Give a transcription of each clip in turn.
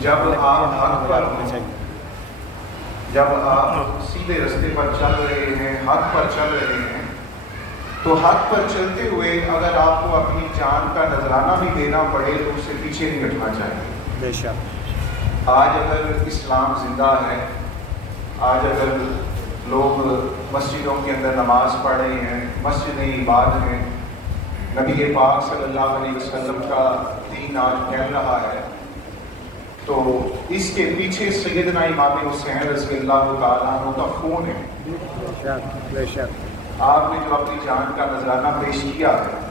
جب آپ حق پر ہوں، جب آپ سیدھے رستے پر چل رہے ہیں، حق پر چل رہے ہیں، تو حق پر چلتے ہوئے اگر آپ کو اپنی جان کا نذرانہ بھی دینا پڑے تو اس سے پیچھے نہیں ہٹنا چاہیے۔ بے شک آج اگر اسلام زندہ ہے، آج اگر لوگ مسجدوں کے اندر نماز پڑھ رہے ہیں، مسجدیں عباد ہیں، نبی پاک صلی اللہ علیہ وسلم کا دین آج پھیل رہا ہے، تو اس کے پیچھے سیدنا امام حسین رضی اللہ تعالیٰ عنہ کا خون ہے۔ بے شک آپ نے جو اپنی جان کا نذرانہ پیش کیا ہے،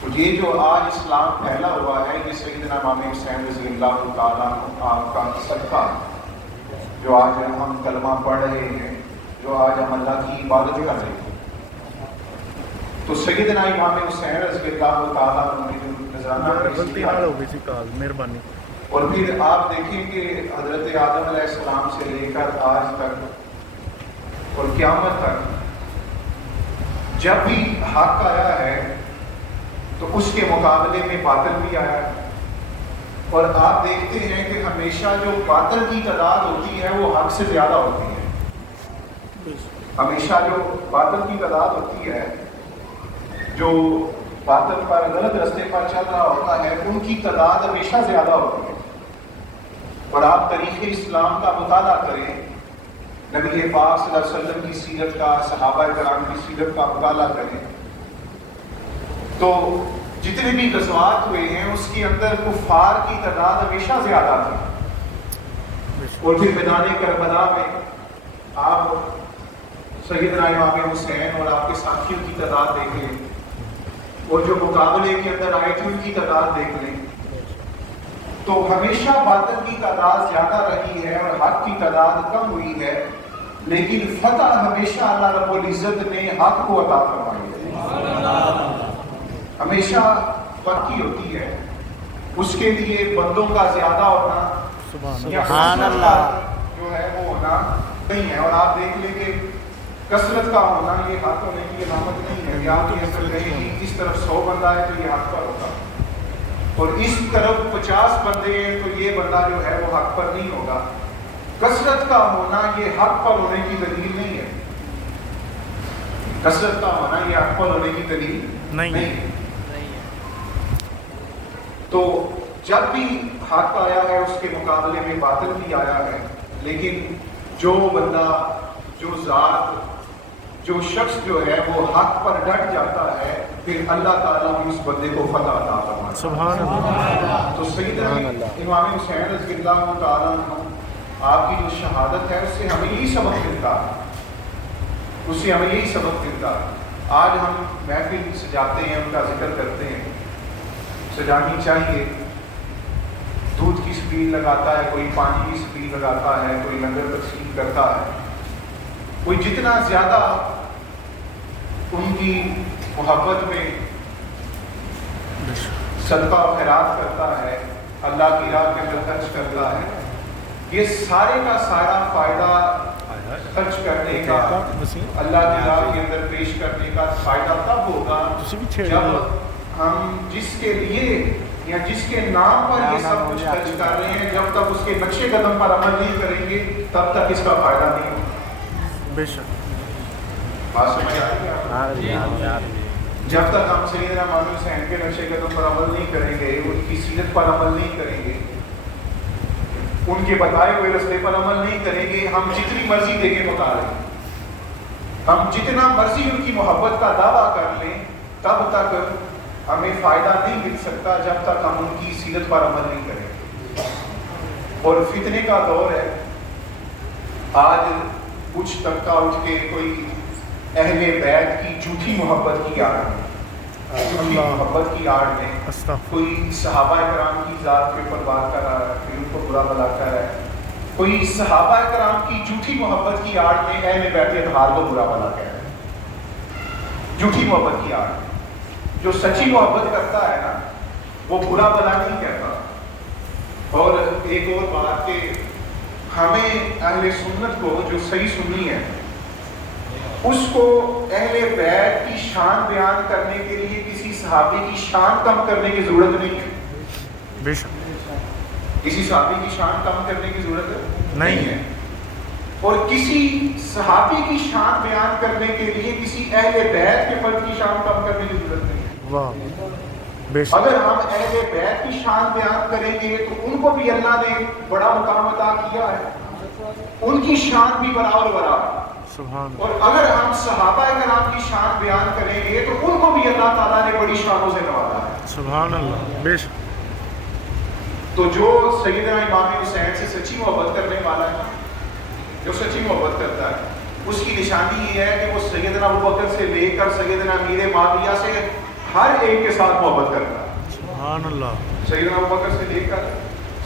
تو یہ جو آج اسلام پھیلا ہوا ہے، یہ سیدنا امام حسین رضی اللہ تعالیٰ عنہ آپ کا صدقہ ہے۔ جو آج ہم کلمہ پڑھ رہے ہیں، جو آج ہم اللہ کی عبادت کر رہے ہیں، تو سیدنا امام حسین رضی اللہ تعالیٰ عنہ نے جو نذرانہ پیش کیا، مہربانی۔ اور پھر آپ دیکھیں کہ حضرت آدم علیہ السلام سے لے کر آج تک اور قیامت تک جب بھی حق آیا ہے تو اس کے مقابلے میں باطل بھی آیا ہے، اور آپ دیکھتے ہیں کہ ہمیشہ جو باطل کی تعداد ہوتی ہے وہ حق سے زیادہ ہوتی ہے۔ ہمیشہ جو باطل کی تعداد ہوتی ہے، جو باطل پر غلط رستے پر چل رہا ہوتا ہے، ان کی تعداد ہمیشہ زیادہ ہوتی ہے۔ اور آپ تاریخ اسلام کا مطالعہ کریں، نبی پاک صلی اللہ علیہ وسلم کی سیرت کا، صحابہ کرام کی سیرت کا مطالعہ کریں، تو جتنے بھی غزوات ہوئے ہیں اس کے اندر کفار کی تعداد ہمیشہ زیادہ تھی۔ اور پھر میدان کربلا میں آپ سیدنا امام حسین اور آپ کے ساتھیوں کی تعداد دیکھ لیں، اور جو مقابلے کے اندر آئے تھے ان کی تعداد دیکھ لیں، تو ہمیشہ باطل کی تعداد زیادہ رہی ہے اور حق کی تعداد کم ہوئی ہے، لیکن فتح ہمیشہ اللہ رب العزت نے حق کو عطا فرمائی ہے۔ ہمیشہ ترقی ہوتی ہے، اس کے لیے بندوں کا زیادہ ہونا سبحان اللہ جو ہے وہ ہونا نہیں ہے۔ اور آپ دیکھ لیں کہ کثرت کا ہونا یہ حق ہونے کی علامت نہیں ہے۔ یا آپ یہ سب کہیں کہ اس طرف 100 بندہ ہے تو یہ حق پر ہوگا، اور اس طرف 50 بندے ہیں تو یہ بندہ جو ہے وہ حق پر نہیں ہوگا۔ کثرت کا ہونا یہ حق پر ہونے کی دلیل نہیں ہے، کثرت کا ہونا یہ حق پر ہونے کی دلیل نہیں ہے۔ تو جب بھی حق آیا ہے اس کے مقابلے میں باطل بھی آیا ہے، لیکن جو بندہ، جو ذات، جو شخص جو ہے وہ حق پر ڈٹ جاتا ہے، پھر اللہ تعالیٰ بھی اس بندے کو فتح عطا فرماتا ہے۔ سبحان اللہ۔ تو سیدنا امام حسین رضی اللہ تعالیٰ عنہ آپ کی جو شہادت ہے اس سے ہمیں یہی سبق ملتا ہے، اس سے ہمیں یہی سبق ملتا ہے۔ آج ہم محفل سجاتے ہیں، ان کا ذکر کرتے ہیں، سجانی چاہیے۔ دودھ کی سبیل لگاتا ہے، کوئی پانی کی سبیل لگاتا ہے، کوئی لنگر تقسیم کرتا ہے، کوئی جتنا زیادہ ان کی محبت میں صدقہ و خیرات کرتا ہے، اللہ کی راہ کے اندر خرچ کرتا ہے، یہ سارے کا سارا فائدہ خرچ کرنے کا، اللہ کی راہ کے اندر پیش کرنے کا فائدہ تب ہوگا جب ہم جس کے لیے یا جس کے نام پر یہ سب کچھ خرچ کر رہے ہیں، جب تک اس کے نقشے قدم پر عمل نہیں کریں گے تب تک اس کا فائدہ نہیں ہوگا۔ بے شک بات سمجھ آ رہی ہے؟ جب تک ہم سیدنا امام حسین کے نقشے قدم پر عمل نہیں کریں گے، ان کی سیرت پر عمل نہیں کریں گے، ان کے بتائے ہوئے رستے پر عمل نہیں کریں گے، ہم جتنی مرضی دیکھیں بتا لیں، ہم جتنا مرضی ان کی محبت کا دعویٰ کر لیں، تب تک ہمیں فائدہ نہیں مل سکتا جب تک ہم ان کی سیرت پر عمل نہیں کریں گے۔ اور فتنے کا دور ہے، آج کچھ طبقہ اٹھ کے کوئی اہل بیت کی جھوٹی محبت کی آڑ میں، جھوٹی محبت کی آڑ میں کوئی صحابہ کرام کی ذات کے اوپر بات کر رہا ہے، پھر ان کو برا بھلا کر رہا ہے، کوئی صحابہ کرام کی جھوٹی محبت کی آڑ میں اہل بیت اطہار کو برا بھلا کہہ رہا ہے، جھوٹی محبت کی آڑ میں۔ جو سچی محبت کرتا ہے نا وہ برا بھلا نہیں کہتا۔ اور ایک اور بات کہ ہمیں اہل سنت کو، جو صحیح سنی ہے، اس کو اہل بیت کی شان بیان کرنے کے لیے کسی صحابی کی شان کم کرنے کی ضرورت نہیں ہے۔ بے شک किसी सहाबी की शान कम करने की जरूरत नहीं है। और किसी सहाबी की शान बयान करने के लिए किसी अहले बैत के फर्द की शान कम करने की जरूरत नहीं है। वाह बेशक। अगर हम अहले बैत की शान बयान करेंगे तो उनको भी अल्लाह ने बड़ा मुकाम अता किया है, उनकी शान भी बराबर बराबर। सुभान। और अगर हम सहाबा कराम की शान बयान करेंगे तो उनको भी अल्लाह ताला ने बड़ी शानों से नवाजा है। सुभान अल्लाह बेशक। तो जो सैयदना इमाम हुसैन से सच्ची मोहब्बत करने वाला है, जो सच्ची मोहब्बत करता है, उसकी निशानी ये है कि वो सैयदना अबू बकर से लेकर सैयदना अमीर माविया से हर एक के साथ मोहब्बत करता है। सुभान अल्लाह। सैयदना अबू बकर से लेकर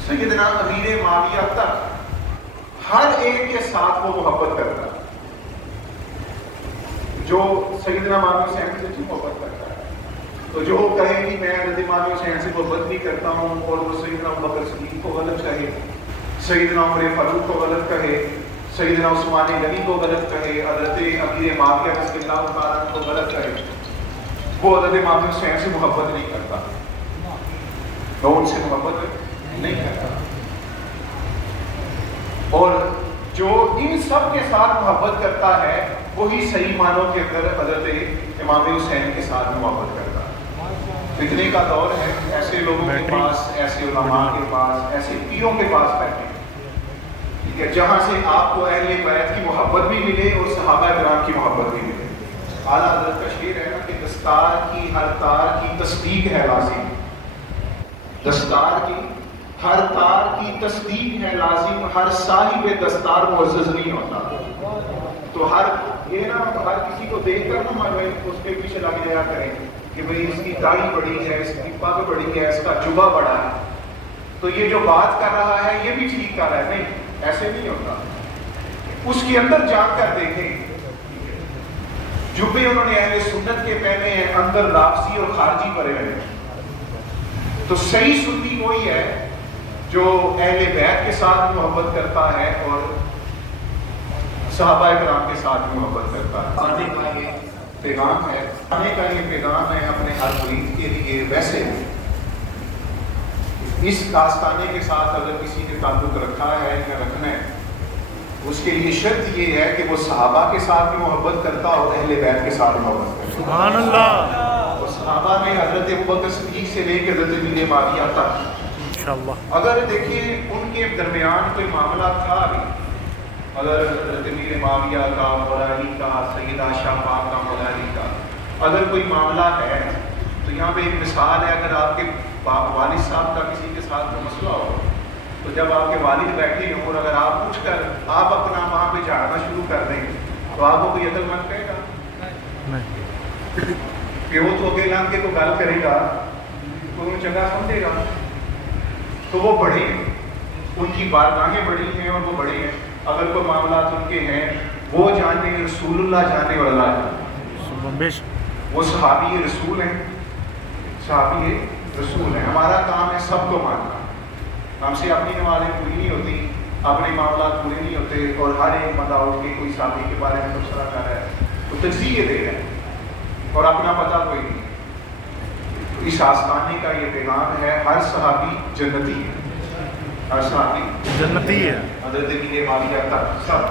सैयदना अमीर माविया तक हर एक के साथ वो मोहब्बत करता है। जो सैयदना इमाम हुसैन से सच्ची मोहब्बत करता है, तो जो कहे कि मैं हज़रत इमाम हुसैन से मोहब्बत नहीं करता हूँ और वो सैयदना अबू बकर सिद्दीक़ को गलत कहे, सैयदना उमर फारूक को गलत कहे, सैयदना उस्मान गनी को गलत कहे, हज़रत अमीर माविया रज़ियल्लाहु ताला को गलत कहे, वो हज़रत इमाम हुसैन से मोहब्बत नहीं करता, वो उनसे मोहब्बत नहीं करता। और जो इन सब के साथ मोहब्बत करता है वही सही मानों के अंदर हज़रत इमाम हुसैन के साथ मोहब्बत करता है। फितने का दौर है, ऐसे लोगों के पास, ऐसे उलमा के पास, ऐसे पीरों के पास बैठे, ठीक है, जहाँ से आपको अहले बैत की मोहब्बत भी मिले और सहाबा किराम की मोहब्बत भी मिले। आला हज़रत का शेर है ना कि दस्तार की हर तार की तस्दीक है लाजिम, दस्तार की हर तार की तस्दीक है लाजिम, हर साहिब दस्तार मुअज़्ज़ज़ नहीं होता। तो हर ये ना हर किसी को देख कर ना भाई उसके पीछे लग जाया करें कि भाई इसकी दाढ़ी बड़ी है, इसकी पग बड़ी है, इसका जुबा बड़ा है, तो ये जो बात कर रहा है ये भी ठीक कर रहा है। नहीं, ऐसे नहीं होता। उसके अंदर जाकर देखें, जुब्बे उन्होंने अहले सुन्नत के पहने हैं, अंदर लाफसी और खारजी परे हैं। तो सही सुन्नी वही है जो अहले बैत के साथ मोहब्बत करता है और सहाबा किराम के साथ मोहब्बत करता है। आने का ये पैगाम है, आने का ये पैगाम है अपने हर मुरीद के लिए। वैसे इस आस्ताने के साथ अगर किसी ने ताल्लुक रखा है या रखना है, उसके लिए शर्त ये है कि वो सहाबा के साथ भी मोहब्बत करता और अहले बैत के साथ मोहब्बत करता। सुभान अल्लाह। तो सहाबा में हज़रत अबू बकर सिद्दीक़ से लेकर हज़रत अमीर माविया तक, इंशाअल्लाह अगर देखिए उनके दरमियान कोई मामला था भी, अगर हज़रत अमीर माविया का, मौला अली का, सैयदा शाहबाग का, मौला अली का अगर कोई मामला है, तो यहाँ पे एक मिसाल है, अगर आपके वालिद साहब का किसी के साथ कोई मसला हो, तो जब आपके वालिद बैठे हों और अगर आप उठ कर आप अपना वहाँ पे झाड़ना शुरू कर दें, तो आपको कोई अक्लमंद कहेगा नहीं कि वो तो अकेला के को गल करेगा तो उन्हें चंगा समझेगा। तो वो बड़े हैं, उनकी बारगाहें बड़ी हैं और वो बड़े हैं। अगर कोई मामला उनके हैं, वो जाने, रसूलुल्लाह जाने और अल्लाह जाने। वो सहाबी रसूल हैं, सहाबी रसूल हैं। हमारा काम है सबको मानना, हमसे अपनी नमाज़ें पूरी नहीं होती, अपने मामला पूरे नहीं होते, और हर एक बंदा उठ के कोई सहाबी के बारे में तबसरा कर रहा है, तो तज़किये दे रहे हैं और अपना पता कोई नहीं। तो इस आस्ताने का ये पैगाम है, हर सहाबी जन्नती है, हर सहाबी जन्नती है, हज़रत अमीर माविया तक सब।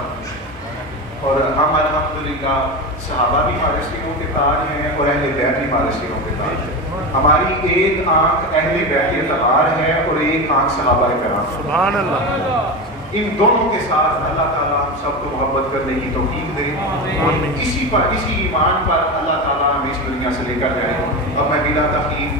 और हम अल्हम्दुलिल्लाह सहाबा भी हमारे सिरों के ताज हैं और अहले बैत भी हमारे सिरों के ताज हैं। हमारी एक आंख अहले बैत के तबार है और एक आंख सहाबा किराम। सुभान अल्लाह। इन दोनों के साथ अल्लाह ताला हम सबको मोहब्बत करने की तौफीक दे। इसी ईमान पर अल्लाह ताला हमें इस दुनिया से लेकर जाए। अब मैं बिला तखलीफ